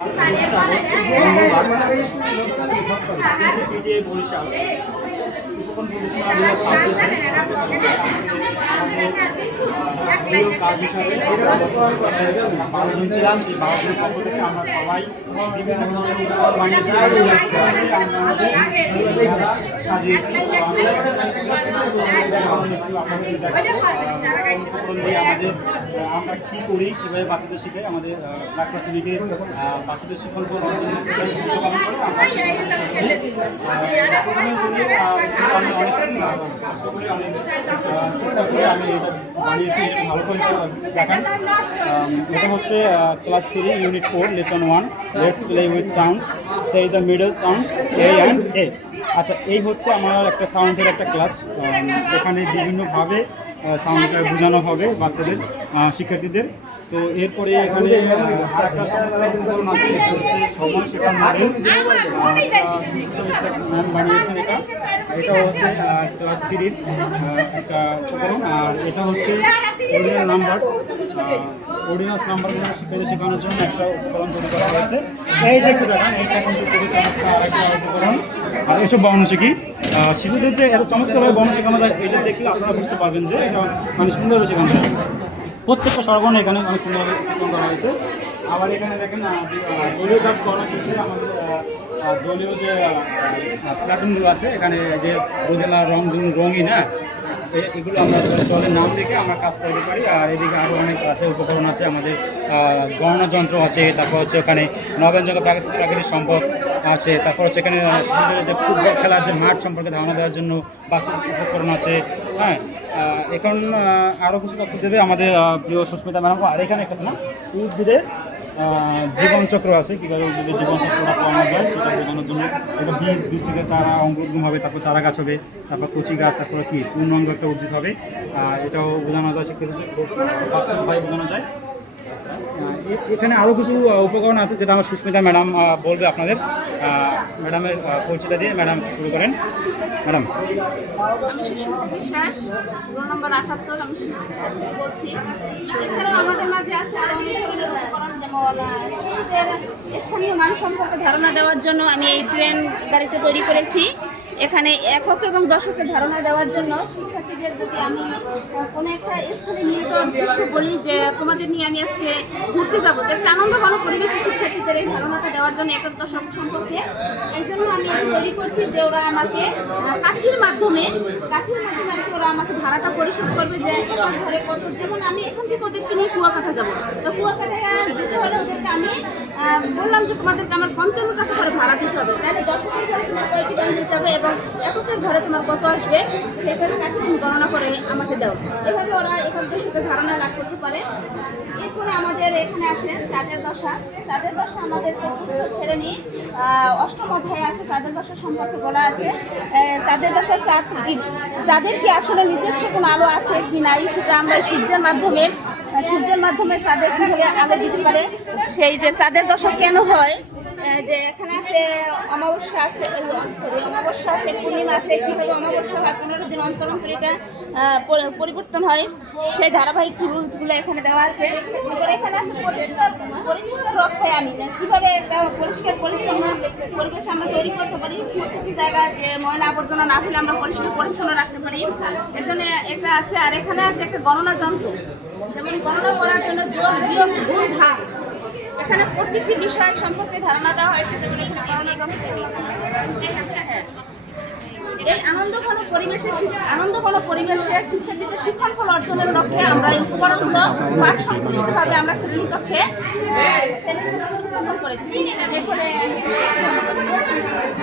কাজ হিসাবে 12 জন ছিলাম। সেই 12 জনের পক্ষ থেকে আমরা সবাই বিভিন্ন ধরনের উপকরণ বানিয়েছি, সাজিয়েছি। আমাদের আমরা কী করি, কীভাবে বাচ্চাদের শেখাই, আমাদের ব্লাক প্রাথমিকে বাচ্চাদের শিক্ষণ চেষ্টা করে আমি এটা বানিয়েছি, একটু ভালো করে দেখান। এটা হচ্ছে class 3 unit 4 lesson 1 let's play with sound, say the middle sound A and A. আচ্ছা, এই হচ্ছে আমার একটা সাউন্ডের একটা ক্লাস। এখানে বিভিন্নভাবে সাউন্ডটা বোঝানো হবে বাচ্চাদের, শিক্ষার্থীদের। তো এরপরে এখানে আরেকটা উপকরণ আছে, এটা হচ্ছে সময় শেখার মডেল, ম্যাম বানিয়েছেন। এটা হচ্ছে ক্লাস 3-র একটা উপকরণ। আর এটা হচ্ছে অর্ডিনাল নাম্বারস, অর্ডিনালস নাম্বারগুলো শিক্ষার্থীদের শেখানোর জন্য একটা উপকরণ তৈরি করা হয়েছে। এই দেখতে দেখেন, এইটা কিন্তু খুবই চমৎকার একটা উপকরণ। আর এসব বর্ণ শিখি শিশুদের যে এত চমৎকারভাবে বর্ণ শেখানো যায়, এটা দেখলে আপনারা বুঝতে পারবেন যে এটা মানে সুন্দরভাবে শেখানো যায়। প্রত্যেকটা স্বরবর্ণ এখানে অনেক সুন্দরভাবে স্থাপন করা হয়েছে। আবার এখানে দেখেন দলীয় কাজ করার ক্ষেত্রে আমাদের দলীয় যে প্ল্যাটুনগুলো আছে, এখানে যে উপজেলা রঙিন, হ্যাঁ, এগুলো আমরা দলের নাম দেখে আমরা কাজ করতে পারি। আর এদিকে আরও অনেক আছে, উপকরণ আছে, আমাদের গণনা যন্ত্র আছে, তারপর হচ্ছে ওখানে নবায়নযোগ্য প্রাকৃতিক সম্পদ আছে, তারপর হচ্ছে এখানে শিশুদের যে ফুটবল খেলার যে মাঠ সম্পর্কে ধারণা দেওয়ার জন্য বাস্তব উপকরণ আছে। হ্যাঁ, এখন আরও কিছু তথ্য দেবে আমাদের প্রিয় সুস্মিতা ম্যাডাম। আর এখানে একটা আছে না, উদ্ভিদের জীবনচক্র আছে, কীভাবে উদ্ভিদের জীবনচক্রটা পড়ানো যায় সেটা বোঝানোর জন্য। এটা বীজ থেকে চারা অঙ্কুরোদ্গম হবে, তারপর চারা গাছ হবে, তারপর কচি গাছ, তারপরে কি পূর্ণাঙ্গ একটা উদ্ভিদ হবে। এটাও বোঝানো যায়, শিক্ষার্থীদের বাস্তবভাবে বোঝানো যায়। এখানে আরও কিছু উপকরণ আছে যেটা আমার সুস্মিতা ম্যাডাম বলবে আপনাদের। ম্যাডামের পরিচয়টা দিয়ে ম্যাডাম শুরু করেন। ম্যাডাম। আমি সুস্মিতা বিশ্বাস, রোল নম্বর 78, আমি বলছি। এছাড়াও আমাদের মাঝে আছে আরও অনেক ধরনের উপকরণ, যেমন শিশুদের স্থানীয় মান সম্পর্কে ধারণা দেওয়ার জন্য আমি এই ট্রেন গাড়িটা তৈরি করেছি। এখানে একক এবং দশকের ধারণা দেওয়ার জন্য শিক্ষার্থীদের যদি আমি কোনো একটা স্থানে নিয়ে যাওয়ার উদ্দেশ্য বলি যে তোমাদের নিয়ে আমি আজকে ঘুরতে যাবো, তো একটা আনন্দঘন পরিবেশে শিক্ষার্থীদের এই ধারণাটা দেওয়ার জন্য একক দশক সম্পর্কে এই জন্য আমি তৈরি করছি যে ওরা আমাকে কাঠির মাধ্যমে আর কি ওরা আমাকে ভাড়াটা পরিশোধ করবে, যে একক ঘরে কত। যেমন আমি এখান থেকে ওদেরকে নিয়ে কুয়াকাটা যাবো, তো কুয়াকাটায় যেতে হলে ওদেরকে আমি বললাম যে তোমাদেরকে আমার 55 টাকা করে ভাড়া দিতে হবে, তাহলে দশকের ঘরে তোমার কয়টি বান্ডিল যাবে এবং এককের ঘরে তোমার কত আসবে সেটার কাছে তুমি গণনা করে আমাকে দাও। এভাবে ওরা একক দশকের ধারণা লাভ করতে পারে। এরপরে আমাদের এখানে আছে চাঁদের দশা। চাঁদের দশা আমাদের চতুর্থ শ্রেণী 8ম অধ্যায়ে আছে, চাঁদের দশা সম্পর্কে বলা আছে। চাঁদের দশা চাঁদের কি আসলে নিজস্ব কোনো আলো আছে কি নাই সেটা আমরা সূর্যের মাধ্যমে চাঁদের কীভাবে আলো দিতে পারে, সেই যে চাঁদের দশা কেন হয়, যে এখানে আছে অমাবস্যা আছে, পূর্ণিমা আছে, কীভাবে অমাবস্যা হয় 15 দিন অন্তর এটা পরিবর্তন হয়, সেই ধারাবাহিক রুলসগুলো এখানে দেওয়া আছে। এবার এখানে আছে পরিষ্কার রক্ষায় আমি কীভাবে একটা পরিষ্কার পরিচ্ছন্ন পরিবেশ আমরা তৈরি করতে পারি, প্রত্যেকটি জায়গায় যে ময়লা আবর্জনা না ফেলে আমরা পরিষ্কার পরিচ্ছন্ন রাখতে পারি, এর জন্য এটা আছে। আর এখানে আছে একটা গণনা যন্ত্র, যেমন গণনা করার জন্য যোগ, বিয়োগ, গুণ, ভাগ, এখানে প্রত্যেকটি বিষয় সম্পর্কে ধারণা দেওয়া হয়েছে। এই আনন্দঘন পরিবেশে শিক্ষার্থীদের শিক্ষণ ফল অর্জনের লক্ষ্যে আমরা এই উপকরণগুলো পাঠ সংশ্লিষ্টভাবে আমরা শ্রেণীকক্ষে উপস্থাপন করেছি। এর ফলে